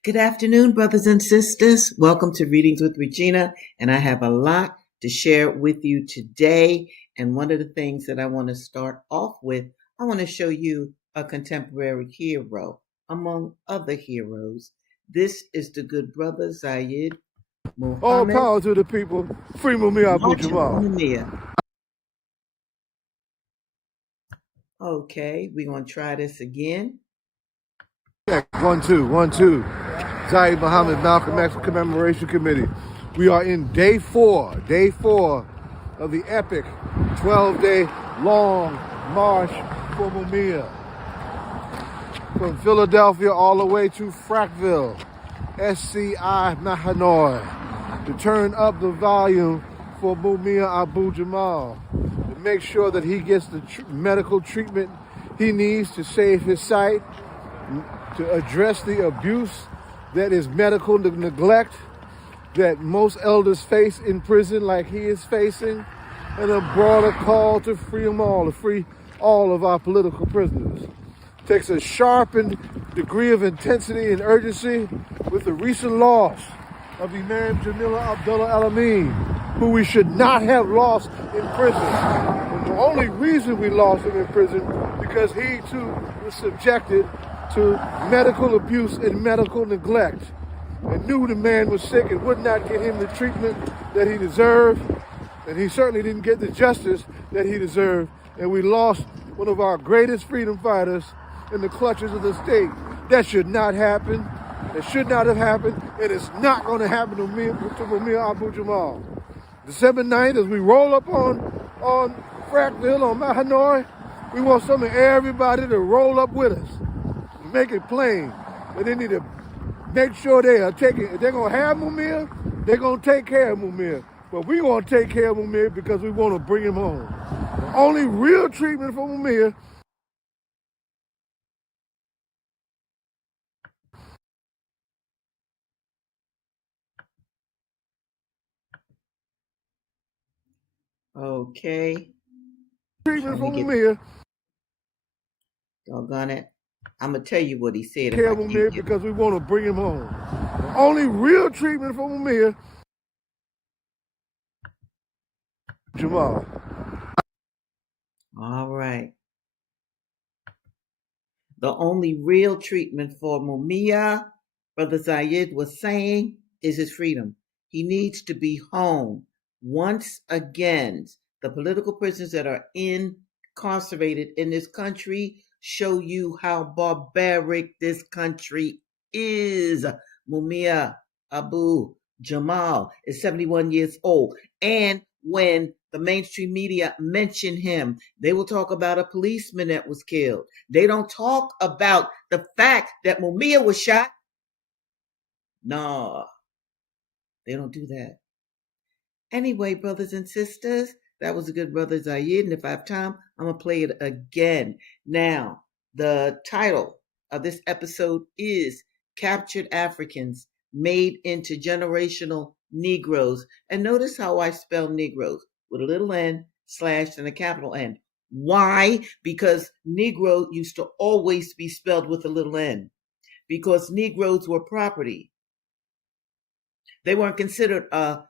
Good afternoon, brothers and sisters. Welcome to Readings with Regina, and I have a lot to share with you today. And one of the things that I want to start off with, I want to show you a contemporary hero among other heroes. This is the good brother Zayed All Muhammad power to the people. Free Mumia Abu Martin Jamal. Mumia. Okay, we're going to try this again. Check. 1, 2, 1, 2. Zayed Muhammad Malcolm X Commemoration Committee. We are in day four of the epic 12-day long march for Mumia. From Philadelphia all the way to Frackville, SCI Mahanoy, to turn up the volume for Mumia Abu Jamal, to make sure that he gets the medical treatment he needs to save his sight, to address the abuse that is medical neglect that most elders face in prison like he is facing, and a broader call to free them all, to free all of our political prisoners. Takes a sharpened degree of intensity and urgency with the recent loss of Imam Jamila Abdullah Al-Amin, who we should not have lost in prison. And the only reason we lost him in prison because he too was subjected to medical abuse and medical neglect, and knew the man was sick and would not get him the treatment that he deserved, and he certainly didn't get the justice that he deserved, and we lost one of our greatest freedom fighters in the clutches of the state. That should not happen. It should not have happened, and it's not going to happen to Mumia Abu Jamal. December 9th, as we roll up on Frackville, on Mahanoy, we want some of everybody to roll up with us. Make it plain that they need to make sure they are taking, if they're going to have Mumia, they're going to take care of Mumia. But we want to take care of Mumia because we want to bring him home. The only real treatment for Mumia Okay. treatment for Let me get, Mumia, doggone it. I'm going to tell you what he said if care I of can't Mumia get because we want to bring him home. The only real treatment for Mumia, Jamal. All right. The only real treatment for Mumia, Brother Zayed was saying, is his freedom. He needs to be home. Once again, the political prisoners that are incarcerated in this country show you how barbaric this country is. Mumia Abu Jamal is 71 years old. And when the mainstream media mention him, they will talk about a policeman that was killed. They don't talk about the fact that Mumia was shot. No, they don't do that. Anyway, brothers and sisters, that was a good brother Zayed, and if I have time, I'm going to play it again. Now, the title of this episode is Captured Africans Made into Generational Negroes. And notice how I spell Negroes with a little n slashed and a capital N. Why? Because Negro used to always be spelled with a little n, because Negroes were property. They weren't considered a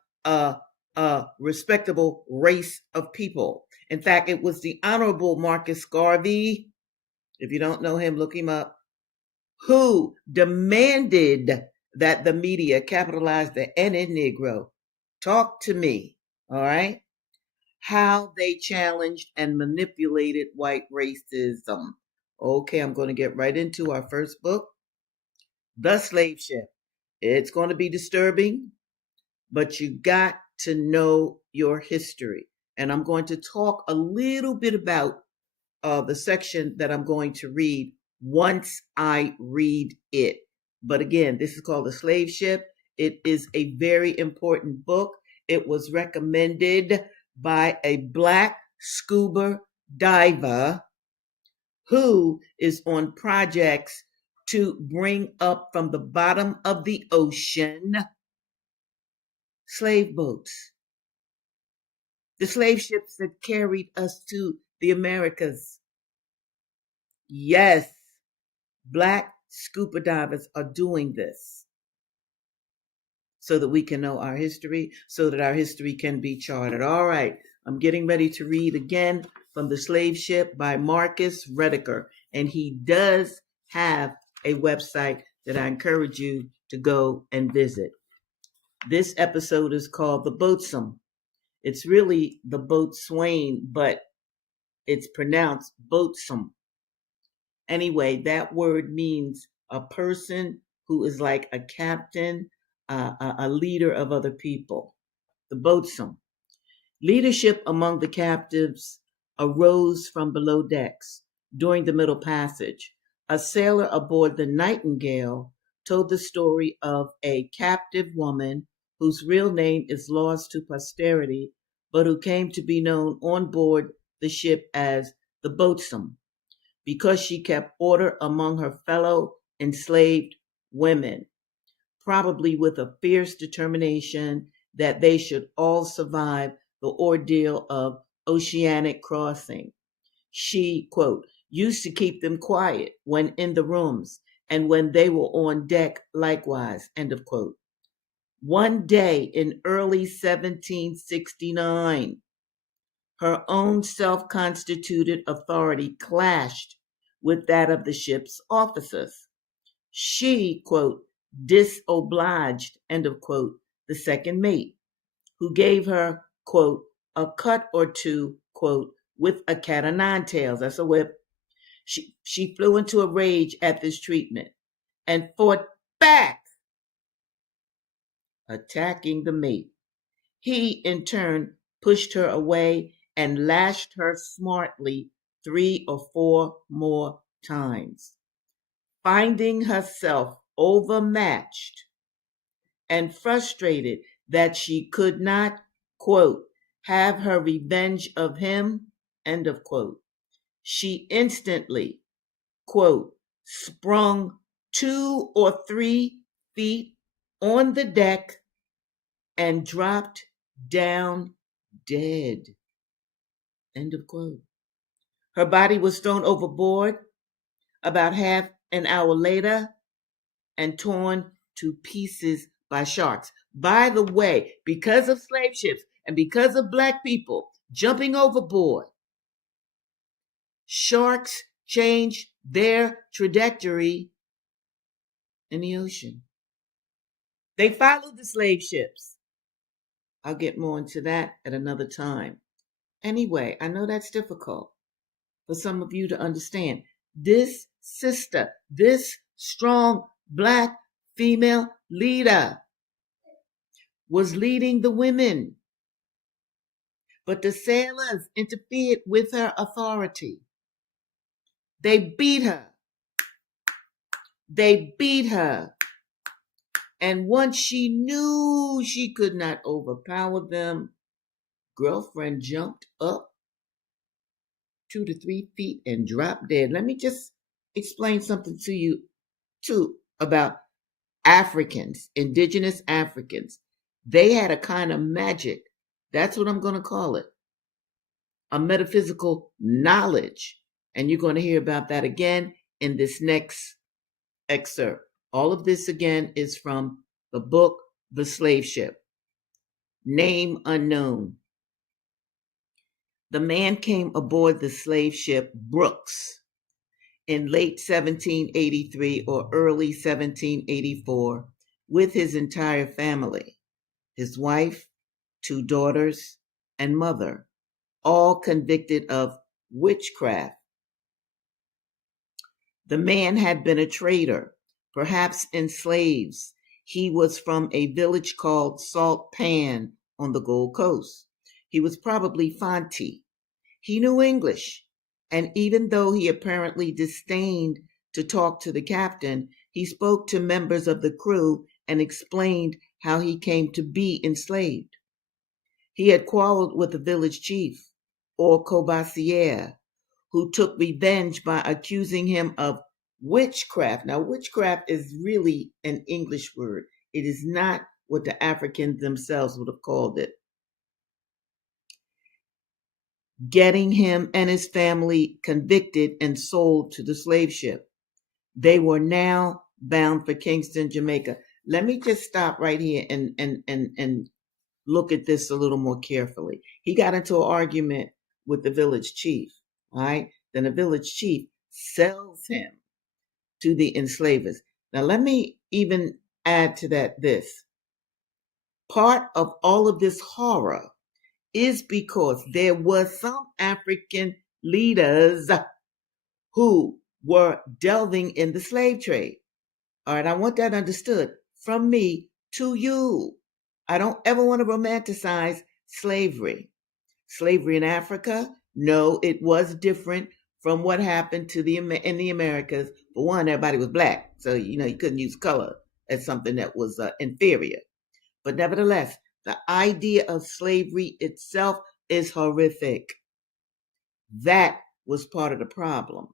respectable race of people. In fact, it was the Honorable Marcus Garvey, if you don't know him, look him up, who demanded that the media capitalize the N in Negro. Talk to me, all right? How they challenged and manipulated white racism. Okay, I'm going to get right into our first book, The Slave Ship. It's going to be disturbing, but you got to know your history. And I'm going to talk a little bit about the section that I'm going to read once I read it. But again, this is called The Slave Ship. It is a very important book. It was recommended by a Black scuba diver who is on projects to bring up from the bottom of the ocean slave boats, the slave ships that carried us to the Americas. Yes, Black scuba divers are doing this so that we can know our history, so that our history can be charted. All right, I'm getting ready to read again from The Slave Ship by Marcus Rediker. And he does have a website that I encourage you to go and visit. This episode is called The Boatswain. It's really the boatswain, but it's pronounced boatswain. Anyway, that word means a person who is like a captain, a leader of other people. The boatswain. Leadership among the captives arose from below decks during the Middle Passage. A sailor aboard the Nightingale told the story of a captive woman whose real name is lost to posterity, but who came to be known on board the ship as the boatswain because she kept order among her fellow enslaved women, probably with a fierce determination that they should all survive the ordeal of oceanic crossing. She, quote, used to keep them quiet when in the rooms and when they were on deck likewise, end of quote. One day in early 1769, her own self-constituted authority clashed with that of the ship's officers. She, quote, disobliged, end of quote, the second mate, who gave her, quote, a cut or two, quote, with a cat o' nine tails, that's a whip. She flew into a rage at this treatment and fought back, attacking the mate. He, in turn, pushed her away and lashed her smartly 3 or 4 more times. Finding herself overmatched and frustrated that she could not, quote, have her revenge of him, end of quote, she instantly, quote, sprung 2 or 3 feet on the deck and dropped down dead, end of quote. Her body was thrown overboard about half an hour later and torn to pieces by sharks. By the way, because of slave ships and because of black people jumping overboard, sharks changed their trajectory in the ocean. They followed the slave ships. I'll get more into that at another time. Anyway, I know that's difficult for some of you to understand. This sister, this strong black female leader was leading the women, but the sailors interfered with her authority. They beat her. They beat her. And once she knew she could not overpower them, girlfriend jumped up 2 to 3 feet and dropped dead. Let me just explain something to you, too, about Africans, indigenous Africans. They had a kind of magic. That's what I'm going to call it. A metaphysical knowledge. And you're going to hear about that again in this next excerpt. All of this again is from the book, The Slave Ship. Name unknown. The man came aboard the slave ship Brooks in late 1783 or early 1784 with his entire family, his wife, 2 daughters, and mother, all convicted of witchcraft. The man had been a trader, perhaps in slaves. He was from a village called Salt Pan on the Gold Coast. He was probably Fanti. He knew English, and even though he apparently disdained to talk to the captain, he spoke to members of the crew and explained how he came to be enslaved. He had quarreled with the village chief, or Courvoisier, who took revenge by accusing him of witchcraft. Now, witchcraft is really an English word. It is not what the Africans themselves would have called it. Getting him and his family convicted and sold to the slave ship. They were now bound for Kingston, Jamaica. Let me just stop right here and look at this a little more carefully. He got into an argument with the village chief, all right? Then the village chief sells him to the enslavers. Now, let me even add to that this. Part of all of this horror is because there were some African leaders who were delving in the slave trade. All right, I want that understood from me to you. I don't ever want to romanticize slavery. Slavery in Africa, no, it was different from what happened to in the Americas. For one, everybody was black, so you couldn't use color as something that was inferior. But nevertheless, the idea of slavery itself is horrific. That was part of the problem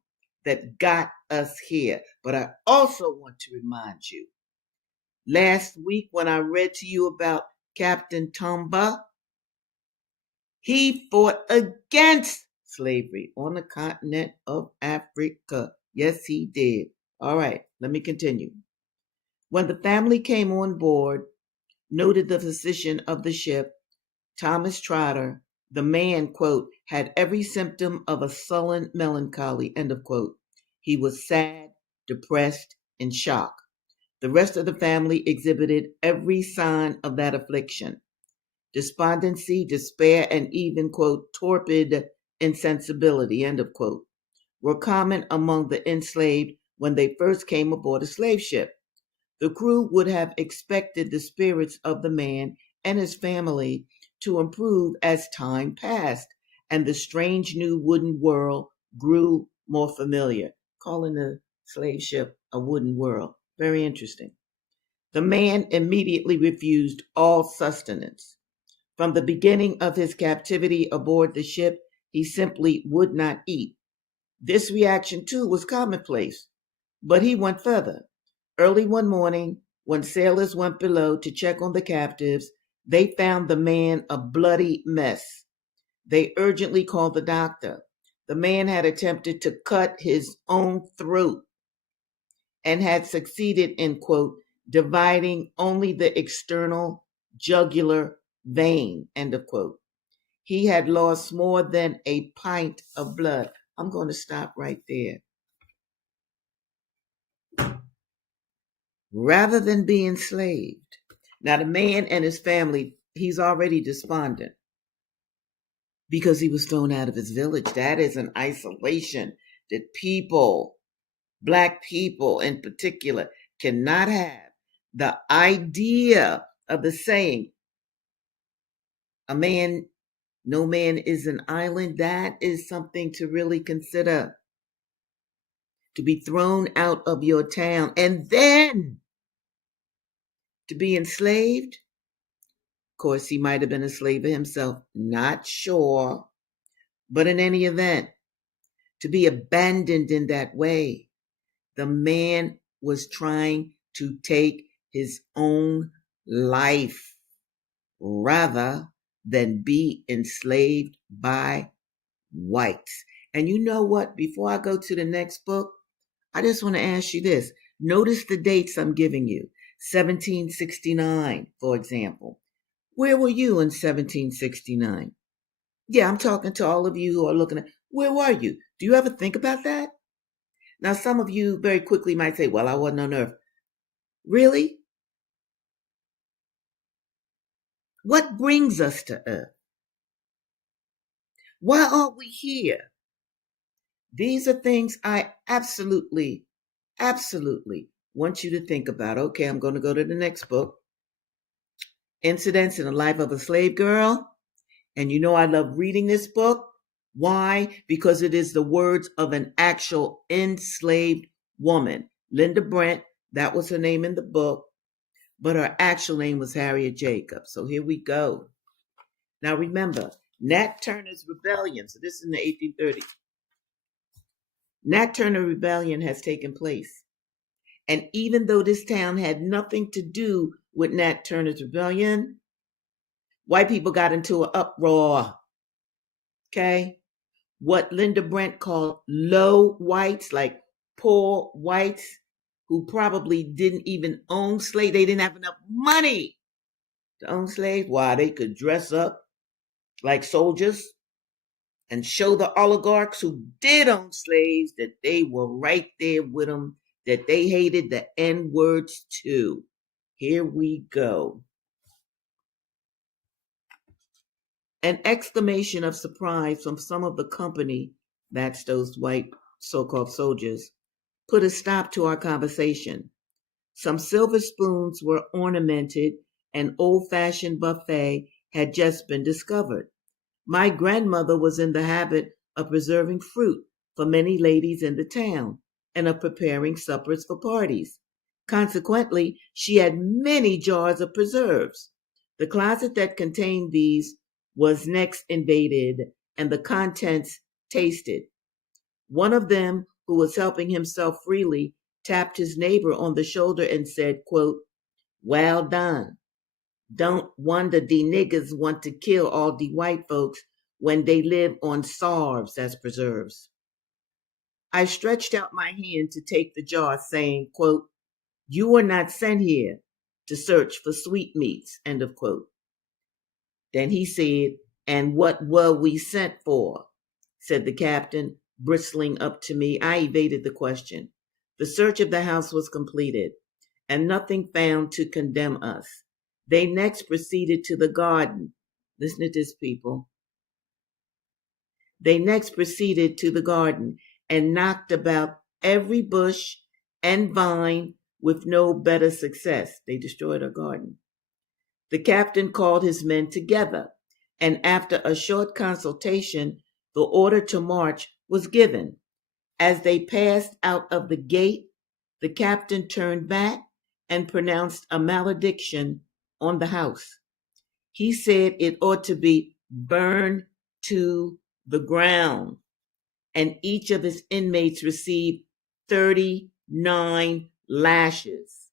that got us here. But I also want to remind you, last week when I read to you about Captain Tomba, he fought against slavery on the continent of Africa. Yes, he did. All right, let me continue. When the family came on board, noted the physician of the ship, Thomas Trotter, the man, quote, had every symptom of a sullen melancholy, end of quote. He was sad, depressed, in shock. The rest of the family exhibited every sign of that affliction. Despondency, despair, and even, quote, torpid insensibility, end of quote, were common among the enslaved when they first came aboard a slave ship. The crew would have expected the spirits of the man and his family to improve as time passed and the strange new wooden world grew more familiar, calling the slave ship a wooden world. Very interesting. The man immediately refused all sustenance. From the beginning of his captivity aboard the ship, he simply would not eat. This reaction, too, was commonplace, but he went further. Early one morning, when sailors went below to check on the captives, they found the man a bloody mess. They urgently called the doctor. The man had attempted to cut his own throat and had succeeded in, quote, dividing only the external jugular vein, end of quote. He had lost more than a pint of blood. I'm going to stop right there. Rather than be enslaved. Now, the man and his family, he's already despondent because he was thrown out of his village. That is an isolation that people, Black people in particular, cannot have. The idea of the saying, no man is an island, that is something to really consider. To be thrown out of your town and then to be enslaved. Of course, he might have been a slave himself, not sure. But in any event, to be abandoned in that way, the man was trying to take his own life rather than be enslaved by whites. And you know what? Before I go to the next book, I just want to ask you this. Notice the dates I'm giving you. 1769, for example. Where were you in 1769? Yeah, I'm talking to all of you who are looking at, where were you? Do you ever think about that? Now, some of you very quickly might say, well, I wasn't on earth. Really? What brings us to earth? Why are we here? These are things I absolutely want you to think about. Okay, I'm going to go to the next book. Incidents in the Life of a Slave Girl. And you know I love reading this book. Why? Because it is the words of an actual enslaved woman. Linda Brent, that was her name in the book, but her actual name was Harriet Jacobs. So here we go. Now remember, Nat Turner's Rebellion, so this is in the 1830s. Nat Turner Rebellion has taken place. And even though this town had nothing to do with Nat Turner's Rebellion, white people got into an uproar. Okay? What Linda Brent called low whites, like poor whites who probably didn't even own slaves. They didn't have enough money to own slaves. Why, they could dress up like soldiers and show the oligarchs who did own slaves that they were right there with them, that they hated the N words too. Here we go. An exclamation of surprise from some of the company, that's those white so-called soldiers, put a stop to our conversation. Some silver spoons were ornamented. An old-fashioned buffet had just been discovered. My grandmother was in the habit of preserving fruit for many ladies in the town and of preparing suppers for parties. Consequently, she had many jars of preserves. The closet that contained these was next invaded and the contents tasted. One of them, who was helping himself freely, tapped his neighbor on the shoulder and said, quote, "Well done. Don't wonder the niggers want to kill all the white folks when they live on sarves as preserves." I stretched out my hand to take the jar, saying, quote, "You were not sent here to search for sweetmeats," end of quote. Then he said, "And what were we sent for?" said the captain, bristling up to me. I evaded the question. The search of the house was completed, and nothing found to condemn us. They next proceeded to the garden. Listen to this, people. They next proceeded to the garden and knocked about every bush and vine with no better success. They destroyed our garden. The captain called his men together, and after a short consultation, the order to march was given. As they passed out of the gate, the captain turned back and pronounced a malediction on the house. He said it ought to be burned to the ground, and each of his inmates received 39 lashes.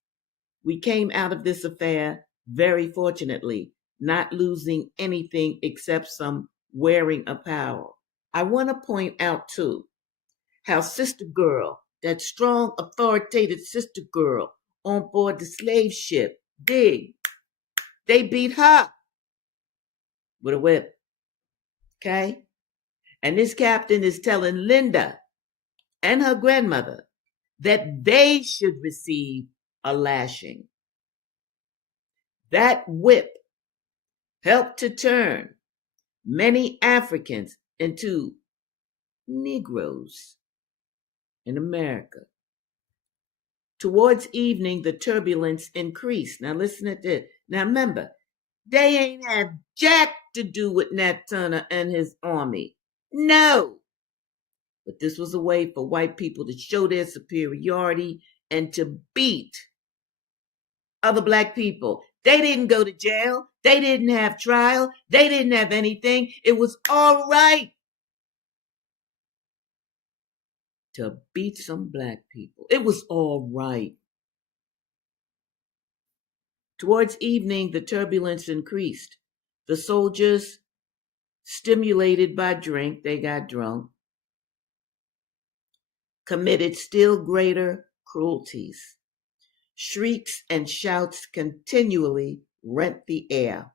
We came out of this affair very fortunately, not losing anything except some wearing apparel. I want to point out, too, how Sister Girl, that strong, authoritative Sister Girl on board the slave ship, Dig, they beat her with a whip, okay? And this captain is telling Linda and her grandmother that they should receive a lashing. That whip helped to turn many Africans into Negroes in America. Towards evening, the turbulence increased. Now listen to this. Now remember, they ain't have jack to do with Nat Turner and his army. No. But this was a way for white people to show their superiority and to beat other black people. They didn't go to jail. They didn't have trial. They didn't have anything. It was all right to beat some black people. It was all right. Towards evening, the turbulence increased. The soldiers, stimulated by drink, they got drunk, committed still greater cruelties. Shrieks and shouts continually rent the air.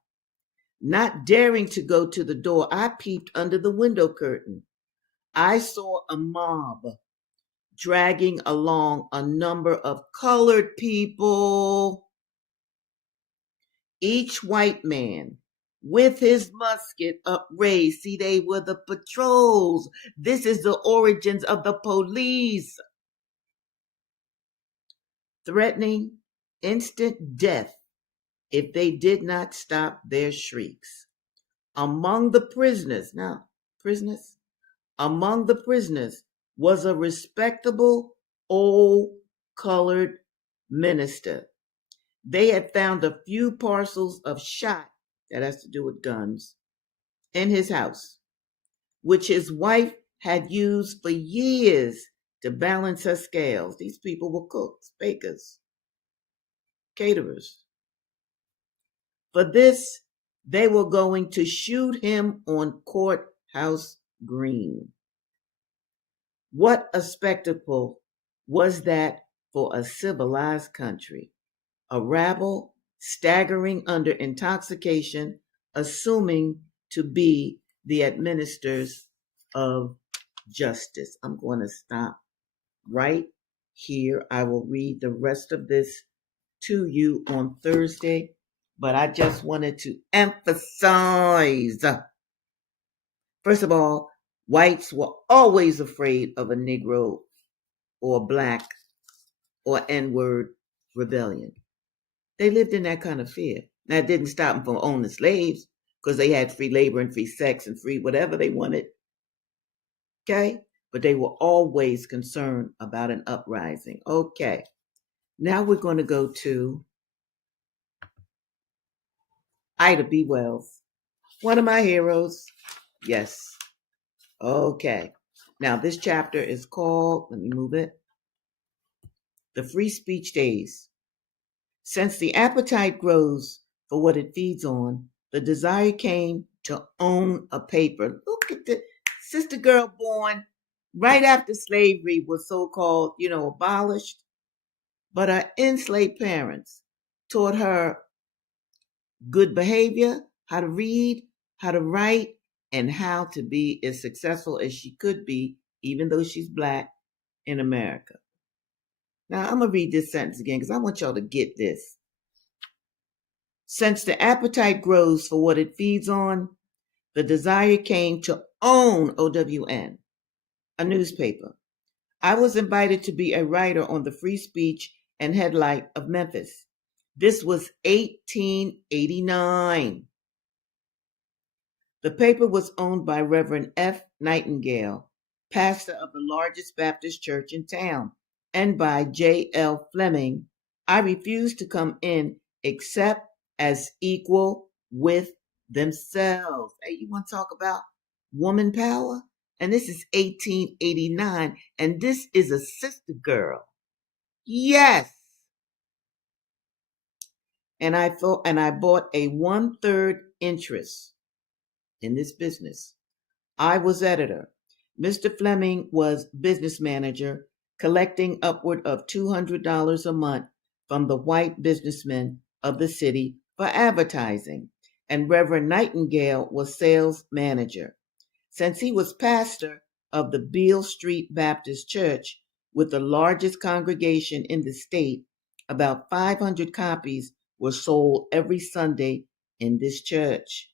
Not daring to go to the door, I peeped under the window curtain. I saw a mob dragging along a number of colored people, each white man with his musket upraised. See, they were the patrols. This is the origins of the police. Threatening instant death if they did not stop their shrieks. Among the prisoners was a respectable old colored minister. They had found a few parcels of shot, that has to do with guns, in his house, which his wife had used for years to balance her scales. These people were cooks, bakers, caterers. For this, they were going to shoot him on Courthouse Green. What a spectacle Was that for a civilized country? A rabble staggering under intoxication, assuming to be the administrators of justice. I'm going to stop right here. I will read the rest of this to you on Thursday, but I just wanted to emphasize first of all, whites were always afraid of a Negro or black or N word rebellion. They lived in that kind of fear. Now, it didn't stop them from owning slaves because they had free labor and free sex and free whatever they wanted. Okay? But they were always concerned about an uprising. Okay. Now we're going to go to Ida B. Wells, one of my heroes. Yes. Okay. Now, this chapter is called, let me move it, The Free Speech Days. Since the appetite grows for what it feeds on, the desire came to own a paper. Look at the sister girl born right after slavery was so-called, abolished. But her enslaved parents taught her good behavior, how to read, how to write, and how to be as successful as she could be, even though she's black, in America. Now, I'm going to read this sentence again because I want y'all to get this. Since the appetite grows for what it feeds on, the desire came to own OWN, a newspaper. I was invited to be a writer on the Free Speech and Headlight of Memphis. This was 1889. The paper was owned by Reverend F. Nightingale, pastor of the largest Baptist church in town, and by J. L. Fleming. I refused to come in except as equal with themselves. Hey, you want to talk about woman power? And this is 1889, and this is a sister girl. Yes. And I bought a 1/3 interest in this business. I was editor. Mr. Fleming was business manager, collecting upward of $200 a month from the white businessmen of the city for advertising, and Reverend Nightingale was sales manager. Since he was pastor of the Beale Street Baptist Church, with the largest congregation in the state, about 500 copies were sold every Sunday in this church.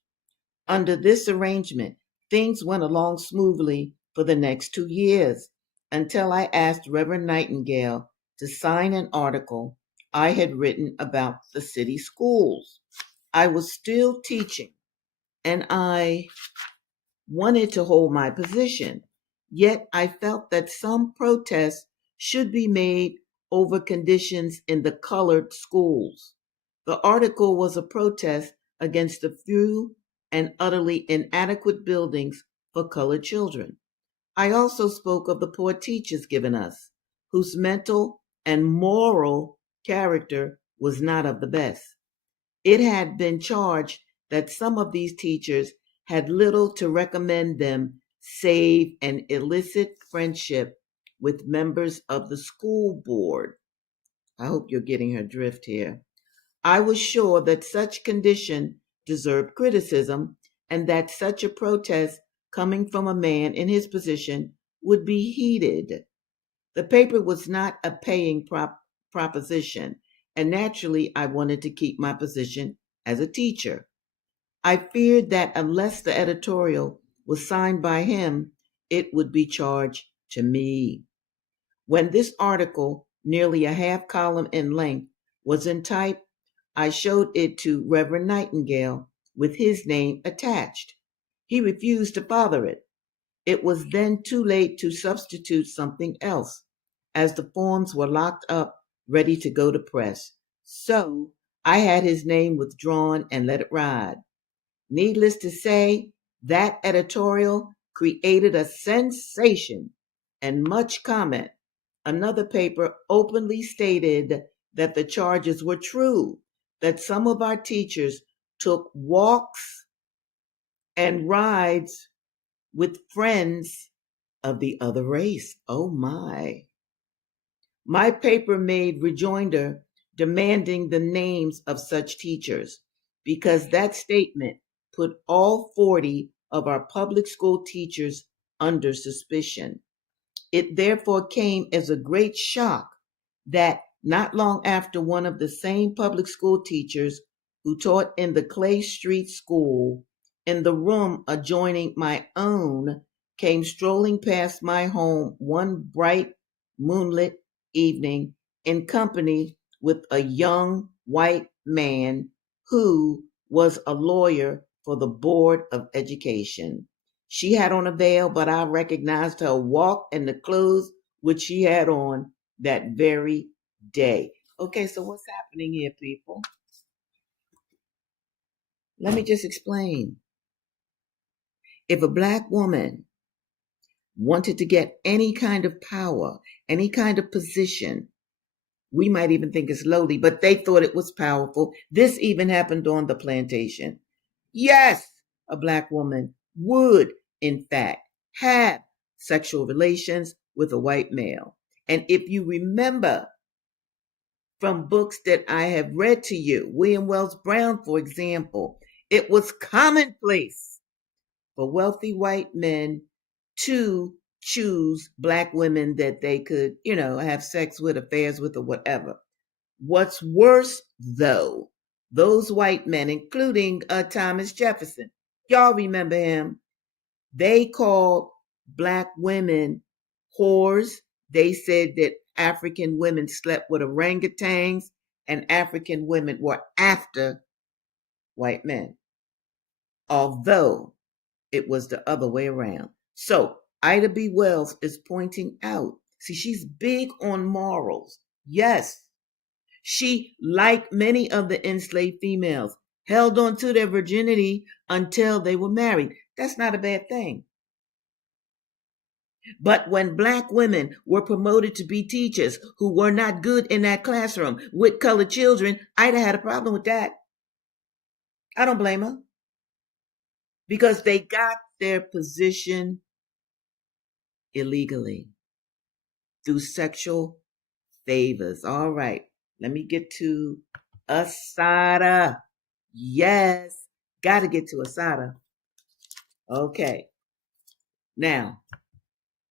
Under this arrangement, things went along smoothly for the next 2 years until I asked Reverend Nightingale to sign an article I had written about the city schools. I was still teaching, and I wanted to hold my position, yet I felt that some protest should be made over conditions in the colored schools. The article was a protest against the few and utterly inadequate buildings for colored children. I also spoke of the poor teachers given us, whose mental and moral character was not of the best. It had been charged that some of these teachers had little to recommend them save an illicit friendship with members of the school board. I hope you're getting her drift here. I was sure that such condition deserved criticism and that such a protest coming from a man in his position would be heeded. The paper was not a paying proposition, and naturally I wanted to keep my position as a teacher. I feared that unless the editorial was signed by him, it would be charged to me. When this article, nearly a half column in length, was in type, I showed it to Reverend Nightingale with his name attached. He refused to father it. It was then too late to substitute something else, as the forms were locked up, ready to go to press. So I had his name withdrawn and let it ride. Needless to say, that editorial created a sensation and much comment. Another paper openly stated that the charges were true, that some of our teachers took walks and rides with friends of the other race. Oh my. My paper made rejoinder demanding the names of such teachers because that statement put all 40 of our public school teachers under suspicion. It therefore came as a great shock that not long after one of the same public school teachers who taught in the Clay Street School in the room adjoining my own came strolling past my home one bright moonlit evening in company with a young white man who was a lawyer for the Board of Education. She had on a veil, but I recognized her walk and the clothes which she had on that very day. Okay, so what's happening here, people? Let me just explain. If a black woman wanted to get any kind of power, any kind of position, we might even think it's lowly, but they thought it was powerful. This even happened on the plantation. Yes, a black woman would, in fact, have sexual relations with a white male. And if you remember from books that I have read to you, William Wells Brown, for example, it was commonplace for wealthy white men to choose black women that they could, have sex with, affairs with, or whatever. What's worse, though, those white men, including Thomas Jefferson, y'all remember him, they called black women whores. They said that African women slept with orangutans and African women were after white men, although it was the other way around. So Ida B. Wells is pointing out, see, she's big on morals. Yes, she, like many of the enslaved females, held on to their virginity until they were married. That's not a bad thing. But when black women were promoted to be teachers who were not good in that classroom with colored children, Ida had a problem with that. I don't blame her. Because they got their position illegally through sexual favors. All right, let me get to Asada. Yes, got to get to Asada. Okay, now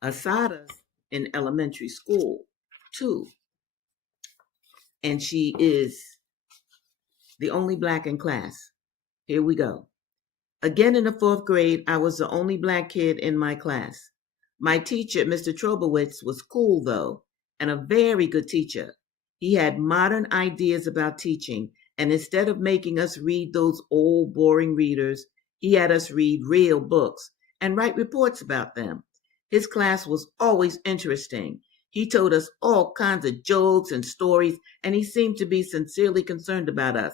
Asada's in elementary school too, and she is the only black in class. Here we go. Again, in the fourth grade, I was the only black kid in my class. My teacher, Mr. Trobowitz, was cool, though, and a very good teacher. He had modern ideas about teaching, and instead of making us read those old, boring readers, he had us read real books and write reports about them. His class was always interesting. He told us all kinds of jokes and stories, and he seemed to be sincerely concerned about us.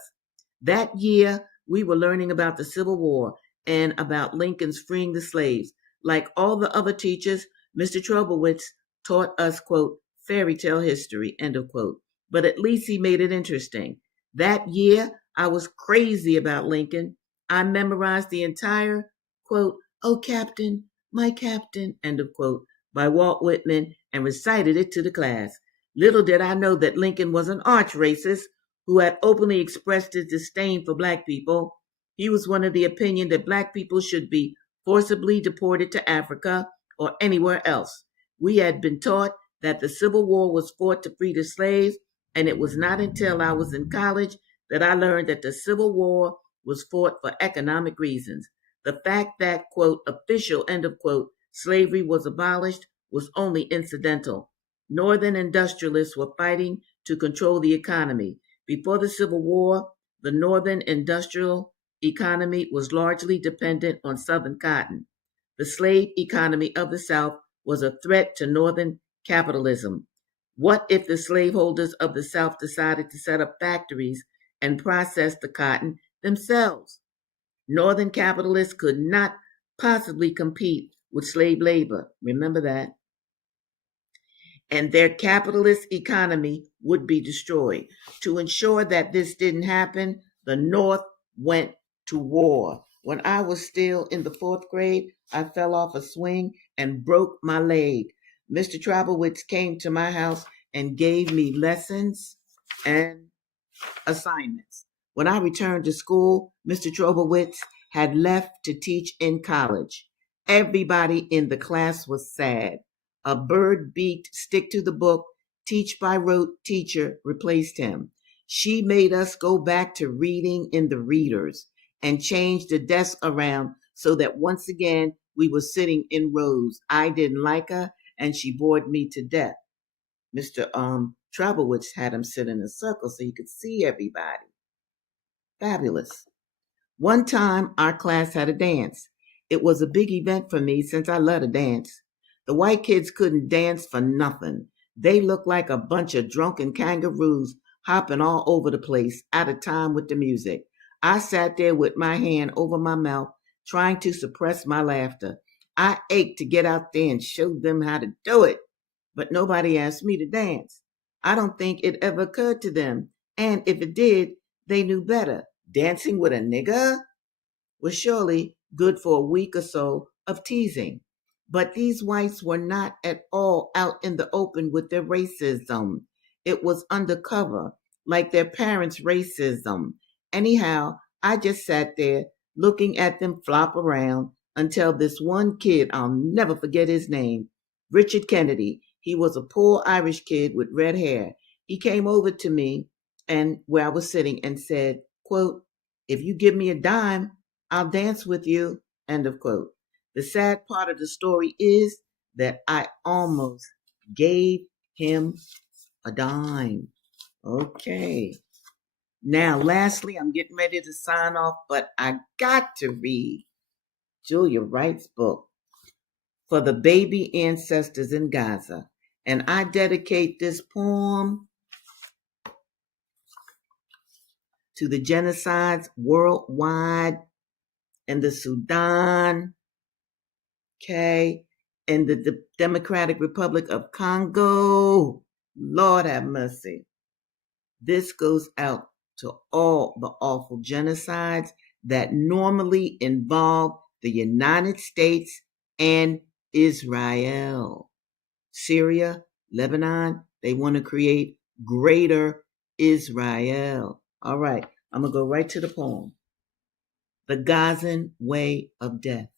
That year, we were learning about the Civil War and about Lincoln's freeing the slaves. Like all the other teachers, Mr. Trobowitz taught us, quote, fairy tale history, end of quote. But at least he made it interesting. That year, I was crazy about Lincoln. I memorized the entire, quote, oh, Captain, my Captain, end of quote, by Walt Whitman and recited it to the class. Little did I know that Lincoln was an arch racist who had openly expressed his disdain for black people. He was one of the opinion that black people should be forcibly deported to Africa or anywhere else. We had been taught that the Civil War was fought to free the slaves, and it was not until I was in college that I learned that the Civil War was fought for economic reasons. The fact that, quote, official, end of quote, slavery was abolished was only incidental. Northern industrialists were fighting to control the economy. Before the Civil War, the Northern industrial economy was largely dependent on Southern cotton. The slave economy of the South was a threat to Northern capitalism. What if the slaveholders of the South decided to set up factories and process the cotton themselves? Northern capitalists could not possibly compete with slave labor. Remember that. And their capitalist economy would be destroyed. To ensure that this didn't happen, the North went to war. When I was still in the fourth grade, I fell off a swing and broke my leg. Mr. Trobowitz came to my house and gave me lessons and assignments. When I returned to school, Mr. Trobowitz had left to teach in college. Everybody in the class was sad. A bird beaked, stick to the book, teach by rote teacher replaced him. She made us go back to reading in the readers and change the desk around so that once again we were sitting in rows. I didn't like her and she bored me to death. Mr. Trabowitz had him sit in a circle so you could see everybody. Fabulous. One time, our class had a dance. It was a big event for me since I love to dance. The white kids couldn't dance for nothing. They looked like a bunch of drunken kangaroos hopping all over the place, out of time with the music. I sat there with my hand over my mouth, trying to suppress my laughter. I ached to get out there and show them how to do it, but nobody asked me to dance. I don't think it ever occurred to them, and if it did, they knew better. Dancing with a nigger was surely good for a week or so of teasing. But these whites were not at all out in the open with their racism. It was undercover, like their parents' racism. Anyhow, I just sat there looking at them flop around until this one kid, I'll never forget his name, Richard Kennedy. He was a poor Irish kid with red hair. He came over to me and where I was sitting and said, quote, "If you give me a dime, I'll dance with you," end of quote. The sad part of the story is that I almost gave him a dime. Okay. Now, lastly, I'm getting ready to sign off, but I got to read Julia Wright's book, For the Baby Ancestors in Gaza. And I dedicate this poem to the genocides worldwide in the Sudan, okay, in the Democratic Republic of Congo. Lord have mercy. This goes out to all the awful genocides that normally involve the United States and Israel. Syria, Lebanon, they want to create greater Israel. All right, I'm going to go right to the poem. The Gazan Way of Death.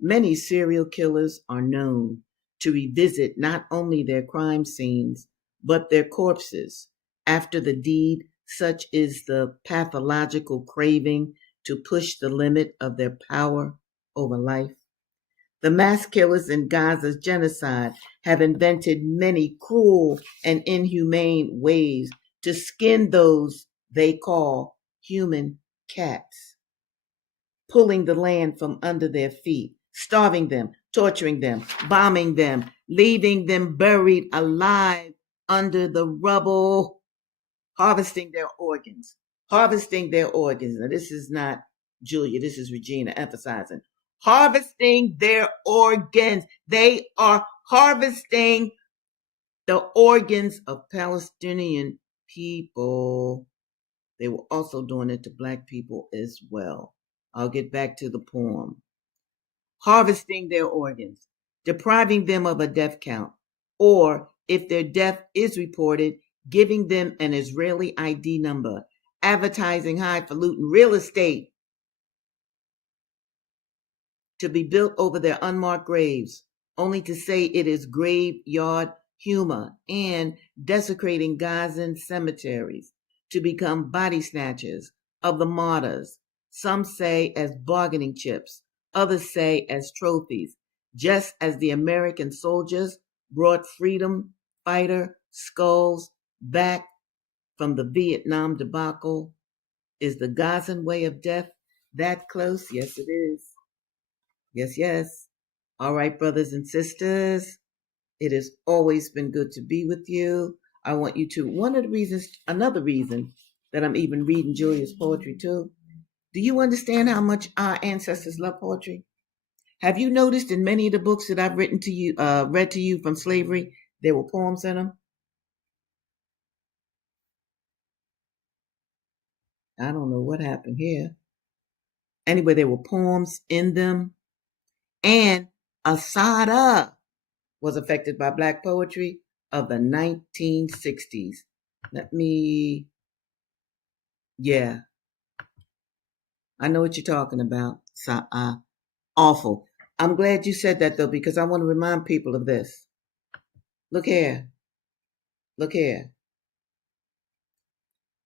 Many serial killers are known to revisit not only their crime scenes, but their corpses after the deed, such is the pathological craving to push the limit of their power over life. The mass killers in Gaza's genocide have invented many cruel and inhumane ways to skin those they call human cats, pulling the land from under their feet, starving them, torturing them, bombing them, leaving them buried alive under the rubble, harvesting their organs. Harvesting their organs. Now, this is not Julia, this is Regina emphasizing. Harvesting their organs. They are harvesting the organs of Palestinian people. They were also doing it to Black people as well. I'll get back to the poem. Harvesting their organs, depriving them of a death count, or if their death is reported, giving them an Israeli ID number, advertising highfalutin real estate to be built over their unmarked graves, only to say it is graveyard humor, and desecrating Gazan cemeteries to become body snatchers of the martyrs, some say as bargaining chips, others say as trophies, just as the American soldiers brought freedom fighter skulls back from the Vietnam debacle. Is the Gazan way of death that close? Yes, it is. Yes, yes. All right, brothers and sisters, it has always been good to be with you. I want you to, another reason that I'm even reading Julia's poetry too. Do you understand how much our ancestors love poetry? Have you noticed in many of the books that I've written to you, read to you from slavery, there were poems in them? I don't know what happened here. Anyway, there were poems in them. And Asada was affected by Black poetry. of the 1960s. Yeah, I know what you're talking about. So, awful. I'm glad you said that though, because I want to remind people of this. Look here. Look here.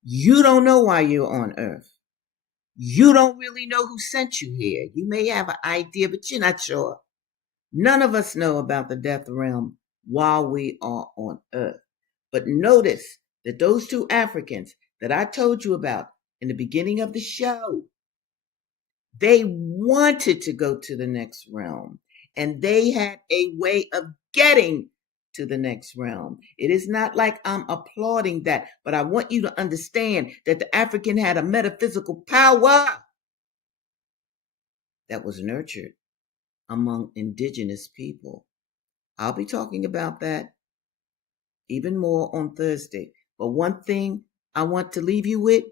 You don't know why you're on earth. You don't really know who sent you here. You may have an idea, but you're not sure. None of us know about the death realm while we are on earth. But notice that those two Africans that I told you about in the beginning of the show, they wanted to go to the next realm, and they had a way of getting to the next realm. It is not like I'm applauding that, but I want you to understand that the African had a metaphysical power that was nurtured among indigenous people. I'll be talking about that even more on Thursday. But one thing I want to leave you with,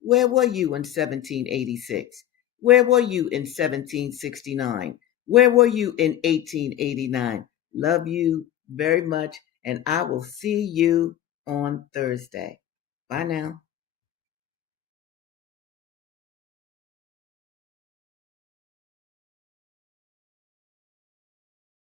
where were you in 1786? Where were you in 1769? Where were you in 1889? Love you very much, and I will see you on Thursday. Bye now.